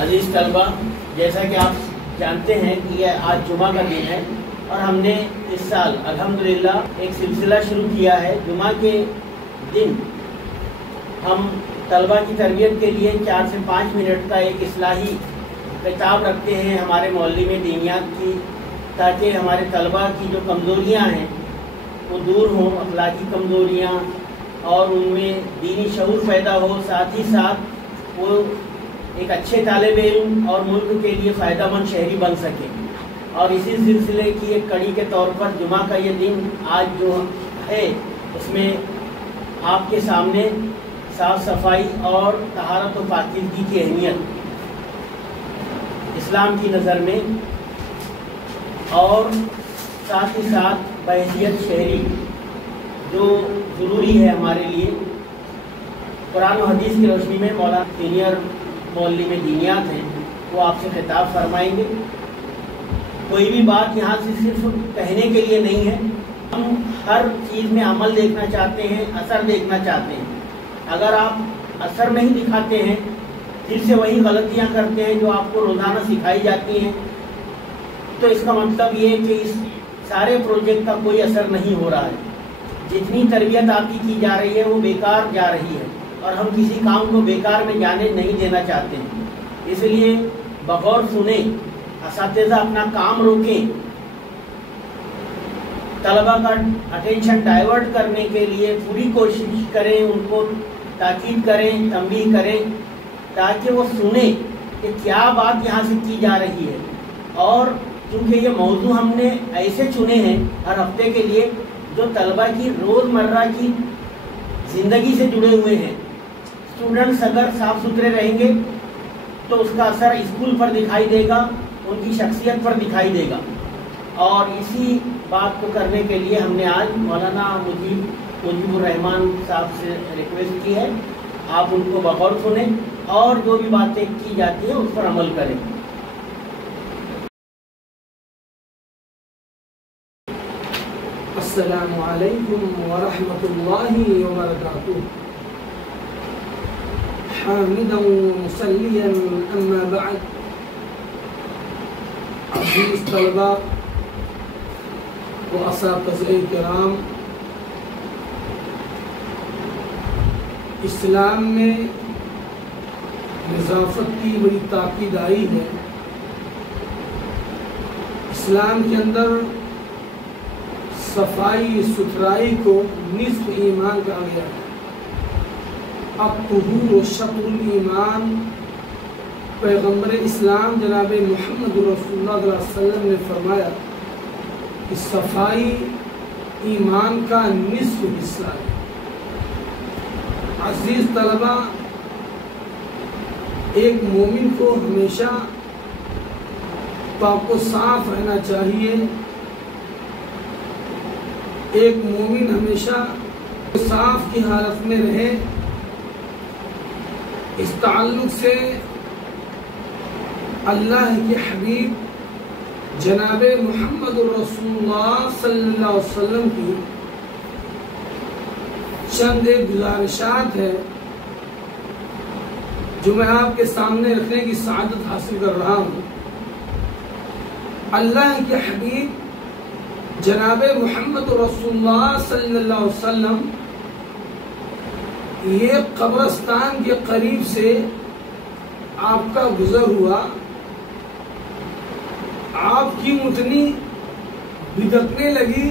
عزیز طلبہ، جیسا کہ آپ جانتے ہیں کہ یہ آج جمعہ کا دن ہے اور ہم نے اس سال الحمدللہ ایک سلسلہ شروع کیا ہے۔ جمعہ کے دن ہم طلبہ کی تربیت کے لیے 4 سے 5 منٹ کا ایک اصلاحی خطاب رکھتے ہیں ہمارے معلم دینیات کی، تاکہ ہمارے طلبہ کی جو کمزوریاں ہیں وہ دور ہوں، اخلاقی کمزوریاں، اور ان میں دینی شعور پیدا ہو، ساتھ ہی ساتھ وہ ایک اچھے طالب علم اور ملک کے لیے فائدہ مند شہری بن سکے۔ اور اسی سلسلے کی ایک کڑی کے طور پر جمعہ کا یہ دن آج جو ہے، اس میں آپ کے سامنے صاف صفائی اور طہارت و پاکیزگی کی اہمیت اسلام کی نظر میں، اور ساتھ ہی ساتھ بحیثیت شہری جو ضروری ہے ہمارے لیے، قرآن و حدیث کی روشنی میں مولانا سینئر معلم دینیات ہیں، وہ آپ سے خطاب فرمائیں گے۔ کوئی بھی بات یہاں سے صرف کہنے کے لیے نہیں ہے، ہم ہر چیز میں عمل دیکھنا چاہتے ہیں، اثر دیکھنا چاہتے ہیں۔ اگر آپ اثر نہیں دکھاتے ہیں، پھر سے وہی غلطیاں کرتے ہیں جو آپ کو روزانہ سکھائی جاتی ہیں، تو اس کا مطلب یہ ہے کہ اس سارے پروجیکٹ کا کوئی اثر نہیں ہو رہا ہے۔ جتنی تربیت آپ کی جا رہی ہے وہ بیکار جا رہی ہے، اور ہم کسی کام کو بیکار میں جانے نہیں دینا چاہتے ہیں۔ اس لیے بغور سنیں، اساتذہ اپنا کام روکیں، طلبہ کا اٹینشن ڈائیورٹ کرنے کے لیے پوری کوشش کریں، ان کو تاکید کریں، تنبیہ کریں، تاکہ وہ سنیں کہ کیا بات یہاں سے کی جا رہی ہے۔ اور کیونکہ یہ موضوع ہم نے ایسے چنے ہیں ہر ہفتے کے لیے جو طلبہ کی روزمرہ کی زندگی سے جڑے ہوئے ہیں۔ اسٹوڈنٹس اگر صاف ستھرے رہیں گے تو اس کا اثر اسکول پر دکھائی دے گا، ان کی شخصیت پر دکھائی دے گا۔ اور اسی بات کو کرنے کے لیے ہم نے آج مولانا مجیب الرحمان صاحب سے ریکویسٹ کی ہے، آپ ان کو بغور سنیں اور جو بھی باتیں کی جاتی ہیں اس پر عمل کریں۔ السلام علیکم ورحمۃ اللہ وبرکاتہ۔ حامدا مصلیا اما بعد، عزیز طلبہ و اساتذہ کرام، اسلام میں نظافت کی بڑی تاکید آئی ہے۔ اسلام کے اندر صفائی ستھرائی کو نصف ایمان کہا گیا ہے۔ الطہور شطر الایمان، پیغمبر اسلام جناب محمد رسول اللہ صلی اللہ علیہ وسلم نے فرمایا کہ صفائی ایمان کا نصف حصہ ہے۔ عزیز طلبہ، ایک مومن کو ہمیشہ پاک و صاف رہنا چاہیے۔ ایک مومن ہمیشہ صاف کی حالت میں رہے۔ اس تعلق سے اللہ کے حبیب جناب محمد رسول اللہ صلی اللہ علیہ وسلم کی چند ایک گزارشات ہے جو میں آپ کے سامنے رکھنے کی سعادت حاصل کر رہا ہوں۔ اللہ کے حبیب جناب محمد رسول اللہ صلی اللہ علیہ وسلم یہ قبرستان کے قریب سے آپ کا گزر ہوا، آپ کی اونٹنی بھٹکنے لگی۔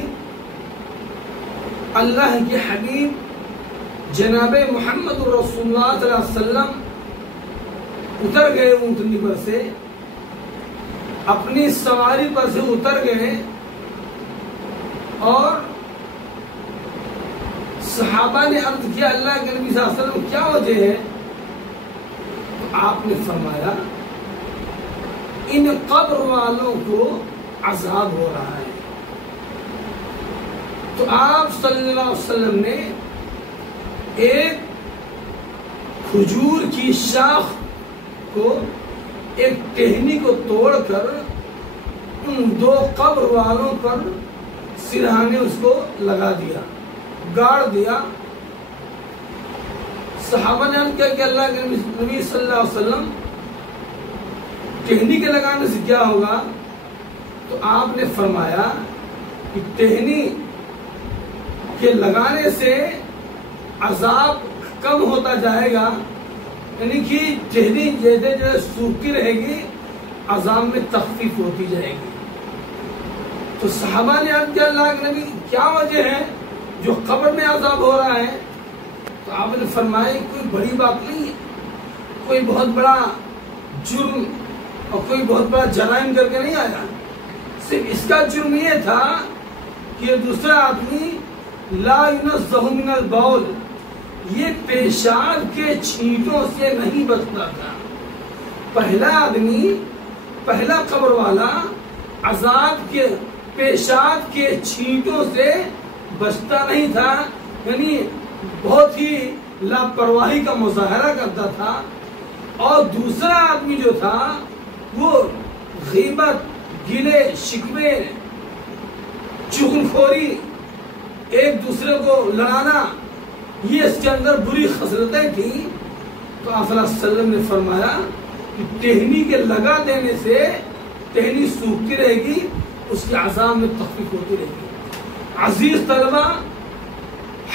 اللہ کے حبیب جناب محمد رسول اللہ صلی اللہ علیہ وسلم اتر گئے اونٹنی پر سے، اپنی سواری پر سے اتر گئے، اور صحابہ نے عرض کیا اللہ کے نبی صلی اللہ علیہ وسلم کیا وجہ ہے؟ تو آپ نے فرمایا ان قبر والوں کو عذاب ہو رہا ہے۔ تو آپ صلی اللہ علیہ وسلم نے ایک کھجور کی شاخ کو، ایک ٹہنی کو توڑ کر ان 2 قبر والوں پر سرہانے اس کو لگا دیا، گاڑ دیا۔ صحابہ نے کیا کہ اللہ کے نبی صلی اللہ علیہ وسلم ٹہنی کے لگانے سے کیا ہوگا؟ تو آپ نے فرمایا کہ ٹہنی کے لگانے سے عذاب کم ہوتا جائے گا، یعنی کہ ٹہنی جیسے جیسے سوکھتی رہے گی عذاب میں تخفیف ہوتی جائے گی۔ تو صحابہ نے عرض کیا اللہ کے نبی کیا وجہ ہے جو قبر میں عذاب ہو رہا ہے؟ تو آپ نے فرمایا کوئی بڑی بات نہیں ہے، کوئی بہت بڑا جرم اور کوئی بہت بڑا جرائم کر کے نہیں آیا، صرف اس کا جرم یہ تھا کہ دوسرا آدمی لا ينزہ من البول، یہ پیشاب کے چھینٹوں سے نہیں بچتا تھا۔ پہلا آدمی، پہلا قبر والا عذاب کے پیشاب کے چھینٹوں سے بچتا نہیں تھا، یعنی بہت ہی لاپرواہی کا مظاہرہ کرتا تھا، اور دوسرا آدمی جو تھا وہ غیبت، گلے شکوے، چغلخوری، ایک دوسرے کو لڑانا، یہ اس کے اندر بری خصلتیں تھیں۔ تو آپ صلی اللہ علیہ وسلم نے فرمایا کہ ٹہنی کے لگا دینے سے ٹہنی سوکھتی رہے گی، اس کے عذاب میں تخفیف ہوتی رہے گی۔ عزیز طلبہ،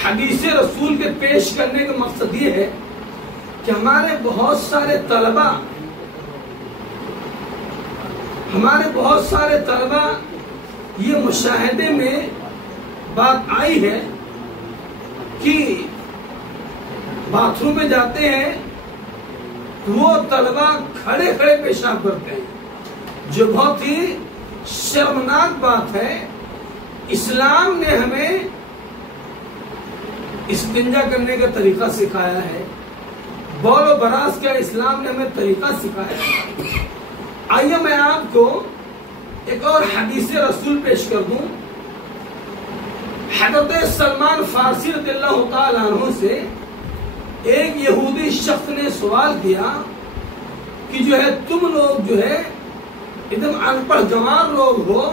حدیث رسول کے پیش کرنے کا مقصد یہ ہے کہ ہمارے بہت سارے طلبہ یہ مشاہدے میں بات آئی ہے کہ باتھ روم میں جاتے ہیں وہ طلبہ کھڑے کھڑے پیشاب کرتے ہیں، جو بہت ہی شرمناک بات ہے۔ اسلام نے ہمیں استنجا کرنے کا طریقہ سکھایا ہے، بول و براز کا اسلام نے ہمیں طریقہ سکھایا ہے۔ آئیے میں آپ کو ایک اور حدیث رسول پیش کر دوں۔ حضرت سلمان فارسی رضی اللہ تعالیٰ عنہ سے ایک یہودی شخص نے سوال کیا کہ جو ہے تم لوگ جو ہے ایک دم ان پڑھ گنوار لوگ ہو،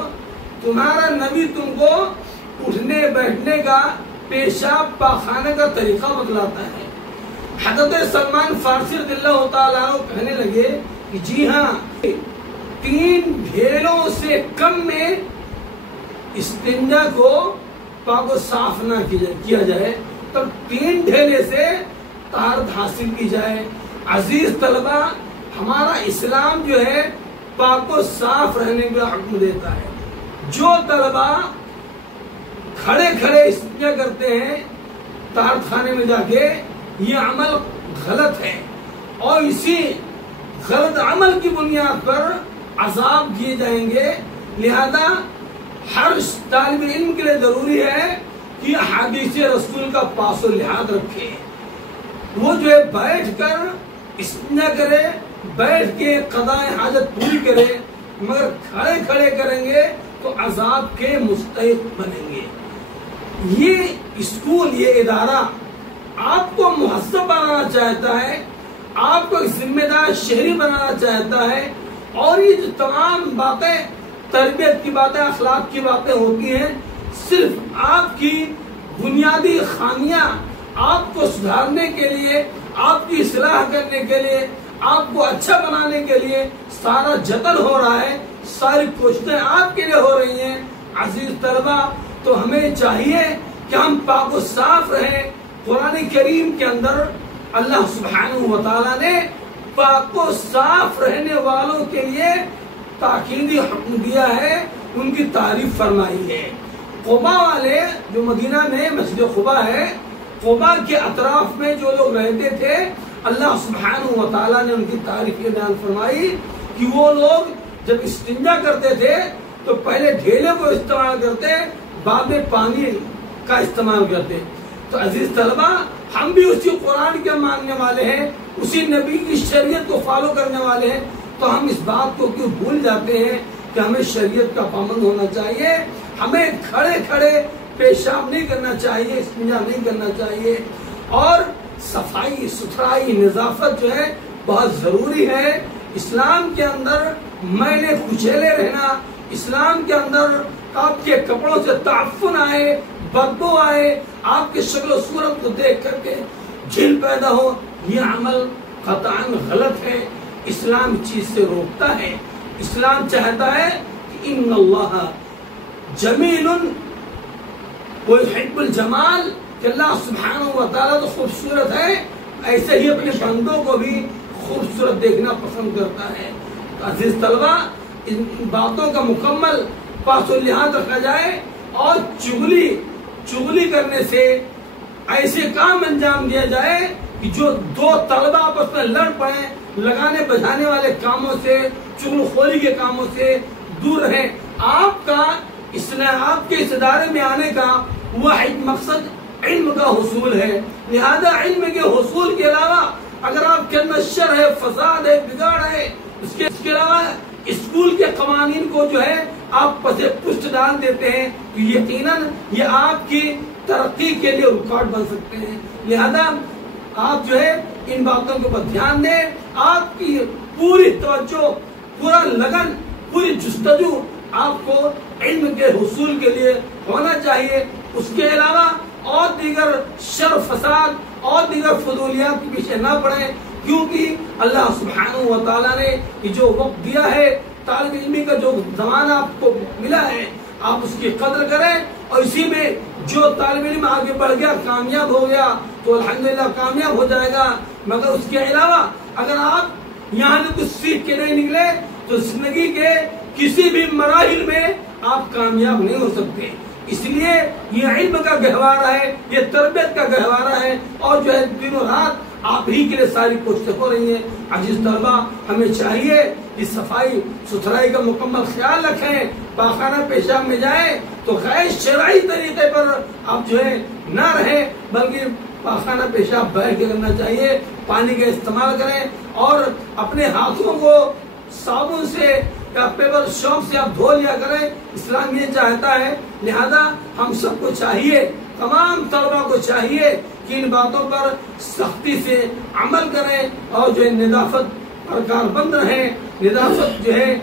تمہارا نبی تم کو اٹھنے بیٹھنے کا، پیشاب پاخانے کا طریقہ بتلاتا ہے۔ حضرت سلمان فارسی رضی اللہ تعالیٰ عنہ کہنے لگے کہ جی ہاں، 3 ڈھیلوں سے کم میں استنجا کو پاک و صاف نہ کیا جائے، تب 3 ڈھیلے سے طہارت حاصل کی جائے۔ عزیز طلبہ، ہمارا اسلام جو ہے پاک و صاف رہنے کا حکم دیتا ہے۔ جو طلبہ کھڑے کھڑے استنجا کرتے ہیں طہارت خانے میں جا کے، یہ عمل غلط ہے، اور اسی غلط عمل کی بنیاد پر عذاب دیے جائیں گے۔ لہذا ہر طالب علم کے لیے ضروری ہے کہ حدیث رسول کا پاس و لحاظ رکھے، وہ جو ہے بیٹھ کر استنجا کرے، بیٹھ کے قضاء حاجت پوری کرے، مگر کھڑے کھڑے کریں گے تو عذاب کے مستحق بنیں گے۔ یہ اسکول، یہ ادارہ آپ کو مہذب بنانا چاہتا ہے، آپ کو ذمہ دار شہری بنانا چاہتا ہے، اور یہ جو تمام باتیں، تربیت کی باتیں، اخلاق کی باتیں ہوتی ہیں، صرف آپ کی بنیادی خامیاں آپ کو سدھارنے کے لیے، آپ کی اصلاح کرنے کے لیے، آپ کو اچھا بنانے کے لیے سارا جتن ہو رہا ہے، ساری کوششیں آپ کے لیے ہو رہی ہیں۔ عزیز طلبہ، تو ہمیں چاہیے کہ ہم پاک و صاف رہیں۔ قرآن کریم کے اندر اللہ سبحانہ و تعالیٰ نے پاک و صاف رہنے والوں کے لیے تاکیدی حکم دیا ہے، ان کی تعریف فرمائی ہے۔ قبا والے، جو مدینہ میں مسجد قبا ہے، قبا کے اطراف میں جو لوگ رہتے تھے، اللہ سبحانہ و تعالیٰ نے ان کی تعریف یہ بیان فرمائی کہ وہ لوگ جب استنجا کرتے تھے تو پہلے ڈھیلے کو استعمال کرتے، بعد میں پانی کا استعمال کرتے۔ تو عزیز طلبہ، ہم بھی اسی قرآن کے ماننے والے ہیں، اسی نبی کی شریعت کو فالو کرنے والے ہیں، تو ہم اس بات کو کیوں بھول جاتے ہیں کہ ہمیں شریعت کا پابند ہونا چاہیے، ہمیں کھڑے کھڑے پیشاب نہیں کرنا چاہیے، استنجا نہیں کرنا چاہیے، اور صفائی ستھرائی نظافت جو ہے بہت ضروری ہے۔ اسلام کے اندر میلے کچیلے رہنا، اسلام کے اندر آپ کے کپڑوں سے تعفن آئے، بدبو آئے، آپ کے شکل و صورت کو دیکھ کر کے جھل پیدا ہو، یہ عمل قطعاً غلط ہے۔ اسلام چیز سے روکتا ہے. اسلام چاہتا ہے کہ ان اللہ جمیل ویحب الجمال، کہ اللہ سبحانہ و تعالیٰ تو خوبصورت ہے، ایسے ہی اپنے بندوں کو بھی خوبصورت دیکھنا پسند کرتا ہے. عزیز طلبہ، ان باتوں کا مکمل پاس و لحاظ رکھا جائے اور چغلی کرنے سے ایسے کام انجام دیا جائے کہ جو دو طلبہ آپس میں لڑ پڑیں، لگانے بجانے والے کاموں سے، چغلخوری کے کاموں سے دور رہیں. آپ کا آپ کے اس ادارے میں آنے کا واحد مقصد علم کا حصول ہے. لہذا علم کے حصول کے علاوہ اگر آپ کے اندر شر ہے، فساد ہے، بگاڑ ہے، اس کے علاوہ اسکول کے قوانین کو جو ہے آپ پسے پشت ڈال دیتے ہیں تو یقیناً یہ آپ کی ترقی کے لیے رکاوٹ بن سکتے ہیں. لہذا آپ جو ہے ان باتوں کے اوپر دھیان دیں. آپ کی پوری توجہ، پورا لگن، پوری جستجو آپ کو علم کے حصول کے لیے ہونا چاہیے. اس کے علاوہ اور دیگر شر فساد اور دیگر فضولیات کے پیچھے نہ پڑیں، کیونکہ اللہ سبحانہ و تعالیٰ نے یہ جو وقت دیا ہے، طالب علمی کا جو زمانہ آپ کو ملا ہے، آپ اس کی قدر کریں. اور اسی میں جو طالب علم آگے بڑھ گیا، کامیاب ہو گیا تو الحمدللہ کامیاب ہو جائے گا. مگر اس کے علاوہ اگر آپ یہاں سے کچھ سیکھ کے نہیں نکلے تو زندگی کے کسی بھی مراحل میں آپ کامیاب نہیں ہو سکتے. اس لیے یہ علم کا گہوارہ ہے، یہ تربیت کا گہوارہ ہے، اور جو ہے دن و رات آپ ہی کے لیے ساری کوششیں ہو رہی ہیں. عزیز طلبہ، ہمیں چاہیے کہ صفائی ستھرائی کا مکمل خیال رکھیں. پاخانہ پیشاب میں جائیں تو غیر شرعی طریقے پر آپ جو ہے نہ رہیں، بلکہ پاخانہ پیشاب بیٹھ کے کرنا چاہیے. پانی کا استعمال کریں اور اپنے ہاتھوں کو صابن سے یا پیپر شاپ سے آپ دھو لیا کریں. اسلام یہ چاہتا ہے. لہذا ہم سب کو چاہیے، تمام طلبہ کو چاہیے کہ ان باتوں پر سختی سے عمل کریں اور جو ہے نظافت پر کاربند رہیں. نظافت جو ہے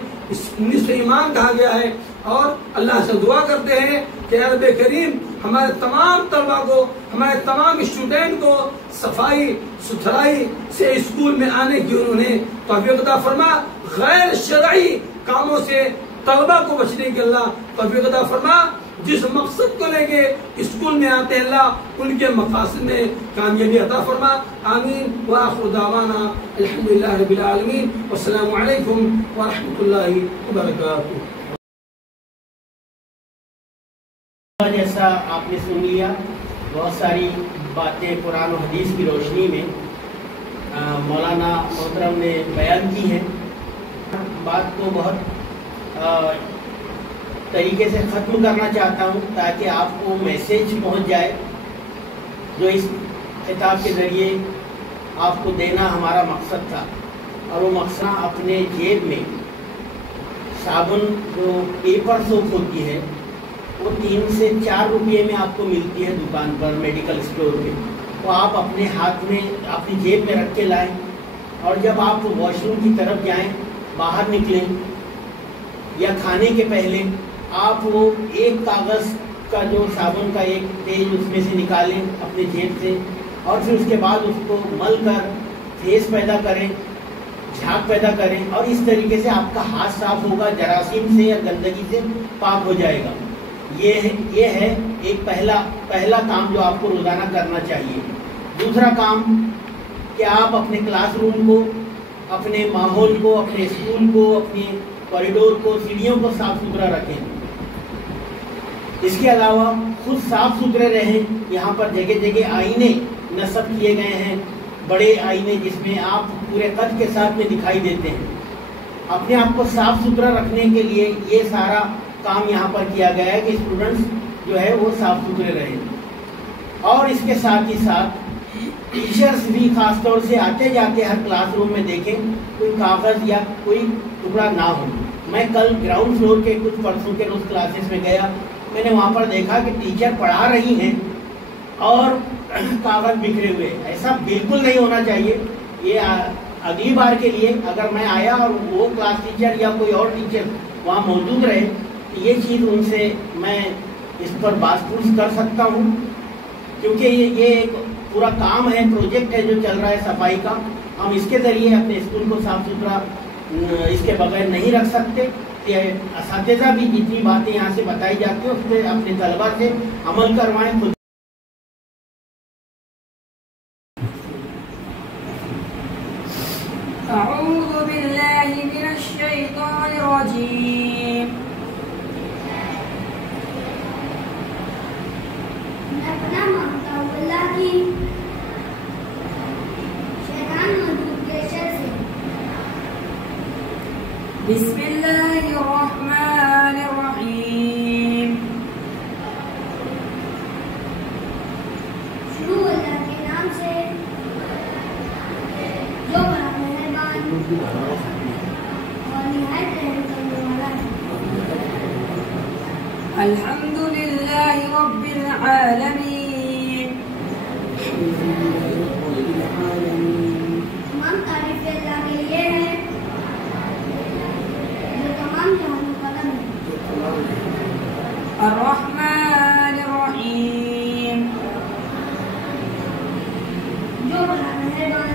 نصف ایمان کہا گیا ہے. اور اللہ سے دعا کرتے ہیں کہ اے رب کریم ہمارے تمام طلبہ کو، ہمارے تمام اسٹوڈنٹ کو صفائی ستھرائی سے اسکول میں آنے کی انہوں نے توفیق عطا فرما. غیر شرعی کاموں سے طلبہ کو بچنے کی اللہ توفیق عطا فرما. جس مقصد کو لے کے اسکول میں آتے ہیں اللہ ان کے مقاصد میں کامیابی عطا فرما. آمین. وآخر دعوانا الحمدللہ رب العالمین. والسلام علیکم ورحمۃ اللہ وبرکاتہ. جیسا آپ نے سن لیا، بہت ساری باتیں قرآن و حدیث کی روشنی میں مولانا محترم نے بیان کی ہیں. بات کو بہت طریقے سے ختم کرنا چاہتا ہوں تاکہ آپ کو میسیج پہنچ جائے جو اس خطاب کے ذریعے آپ کو دینا ہمارا مقصد تھا. اور وہ مقصد اپنے جیب میں صابن جو پیپر سوپ ہوتی ہے وہ 3 سے 4 روپے میں آپ کو ملتی ہے دکان پر، میڈیکل اسٹور پہ. وہ آپ اپنے ہاتھ میں اپنی جیب میں رکھ کے لائیں اور جب آپ واش روم کی طرف جائیں، باہر نکلیں یا کھانے کے پہلے آپ وہ ایک کاغذ کا جو صابن کا ایک پیج اس میں سے نکالیں اپنے جیب سے، اور پھر اس کے بعد اس کو مل کر فیس پیدا کریں، جھاگ پیدا کریں، اور اس طریقے سے آپ کا ہاتھ صاف ہوگا، جراثیم سے یا گندگی سے پاک ہو جائے گا. یہ ہے ایک پہلا کام جو آپ کو روزانہ کرنا چاہیے. دوسرا کام کہ آپ اپنے کلاس روم کو، اپنے ماحول کو، اپنے اسکول کو، اپنے کوریڈور کو، سیڑھیوں کو صاف ستھرا رکھیں. اس کے علاوہ خود صاف ستھرے رہیں. یہاں پر جگہ جگہ آئینے نصب کیے گئے ہیں، بڑے آئینے جس میں آپ پورے قد کے ساتھ میں دکھائی دیتے ہیں. اپنے آپ کو صاف ستھرا رکھنے کے لیے یہ سارا کام یہاں پر کیا گیا ہے کہ اسٹوڈنٹس جو ہے وہ صاف ستھرے رہیں. اور اس کے ساتھ ہی ساتھ ٹیچرز بھی خاص طور سے آتے جاتے ہر کلاس روم میں دیکھیں کوئی کاغذ یا کوئی ٹکڑا نہ ہو. میں کل گراؤنڈ فلور کے کچھ پرسوں کے روز کلاسز میں گیا، میں نے وہاں پر دیکھا کہ ٹیچر پڑھا رہی ہیں اور کاغذ بکھرے ہوئے. ایسا بالکل نہیں ہونا چاہیے. یہ اگلی بار کے لیے اگر میں آیا اور وہ کلاس ٹیچر یا کوئی اور ٹیچر وہاں موجود رہے تو یہ چیز ان سے میں اس پر بات پوچھ کر سکتا ہوں، کیونکہ یہ ایک پورا کام ہے، پروجیکٹ ہے جو چل رہا ہے صفائی کا. ہم اس کے ذریعے اپنے اسکول کو صاف ستھرا اس کے بغیر نہیں رکھ سکتے کہ اساتذہ بھی جتنی باتیں یہاں سے بتائی جاتی ہیں اس پہ اپنے طلباء سے عمل کروائیں. خود أعوذ بالله من الشيطان الرجيم. میں پناہ مانگتا ہوں اللہ کی شیطان مردود کے شر سے. بسم الله الرحمن الرحيم. شروع اللہ کے نام سے جو بڑا مہربان اور نہایت رحم کرنے والا ہے. الحمد لله رب العالمين. تمام تعریفیں اللہ کے لیے ہیں جو تمام جہانوں کا رب ہے. الرحمن الرحيم. جو بڑا مہربان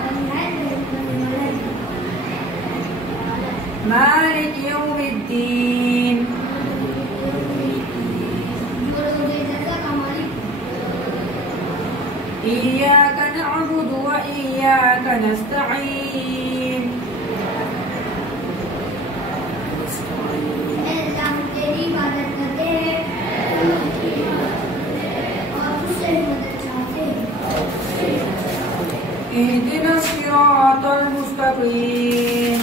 اور نہایت رحم کرنے والا ہے. مالك يوم الدين. جو روز جزا کا مالک ہے. إياك نعبد وإياك نستعين. اے اللہ ہم تیری عبادت کرتے ہیں اور اس سے مدد چاہتے ہیں. اهدنا الصراط المستقيم.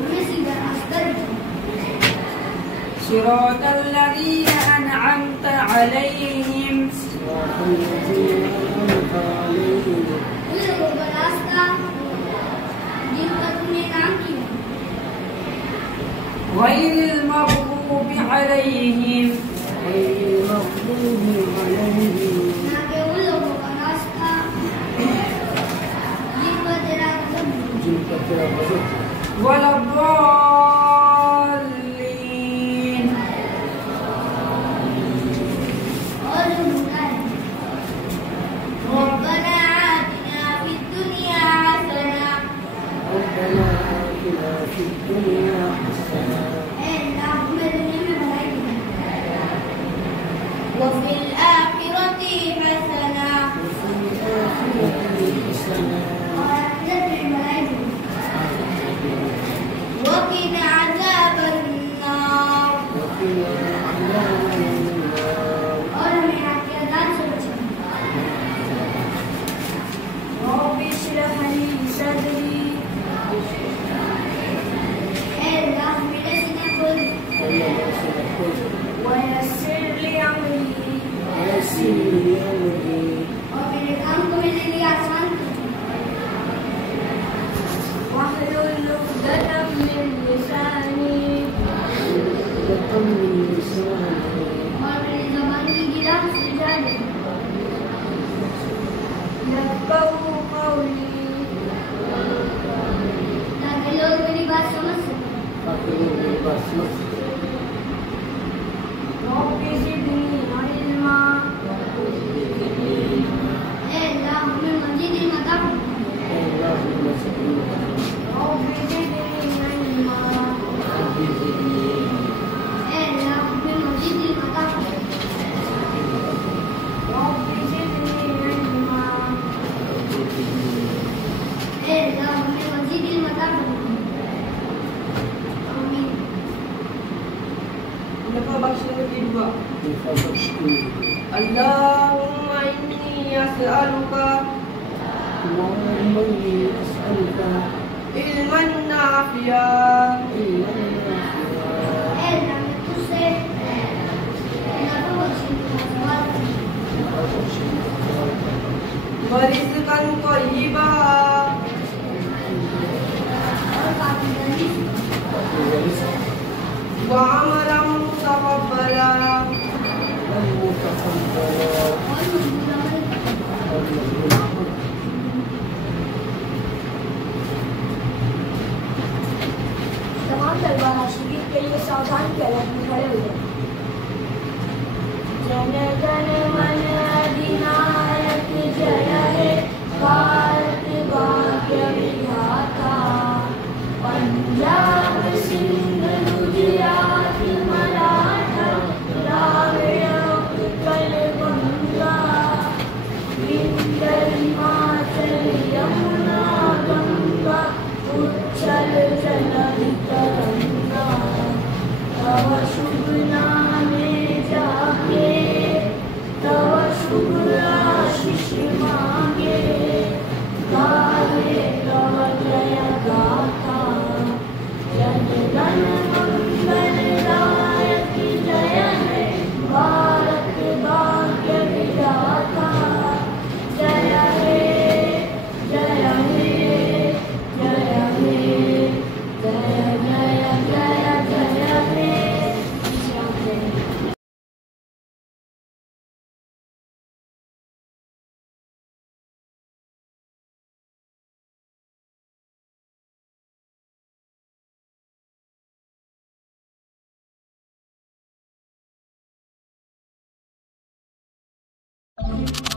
ہمیں سیدھا راستہ دکھا. صراط الذين أنعمت عليهم. ان لوگوں کا راستہ جن کا تم نے نام کیا غير المغضوب عليهم. نہ کہ ان لوگوں کا راستہ جن پر تیرا غضب ہے. ولا الضالين. اور جو گمراہ ہے. ربنا آتنا فی الدنیا حسنہ. اے اللہ ہمیں دنیا میں بھلائی دے. وفی الآخرۃ حسنہ. اور آخرت میں بھلائی دے. وقنا عذاب النار. اور ہمیں آگ کے عذاب سے بچا. رب اشرح لي صدری. اے اللہ میرے سینے کھول ویسر لی امری. اور میرے کام کو میرے لیے آسان کر. واحلل عقدۃ من لسانی. اور میری زبان کی گرہ سجا دے. یفقہوا قولی. تاکہ لوگ میری بات سمجھ سکیں. رب زدنی علما. اے اللہ ہمیں مزید علم عطا فرما. رب زدنی علما. اے اللہ ہمیں مزید علم عطا فرما. رب زدنی علما. اے اللہ ہمیں مزید علم عطا فرما. آمین. اللهم إني أسألك علما نافعا. اے اللہ میں تجھ سے نفع بخشنے کا سوال کرتا ہوں. ورزقا طيبا. اور کافی غریب وعملا متقبلا. اور مقبول عمل. تمام طلبہ شریف کے لیے ساودھان کے الگ میں کھڑے ہو جائیں. جن گن من ادینائے کیجیے.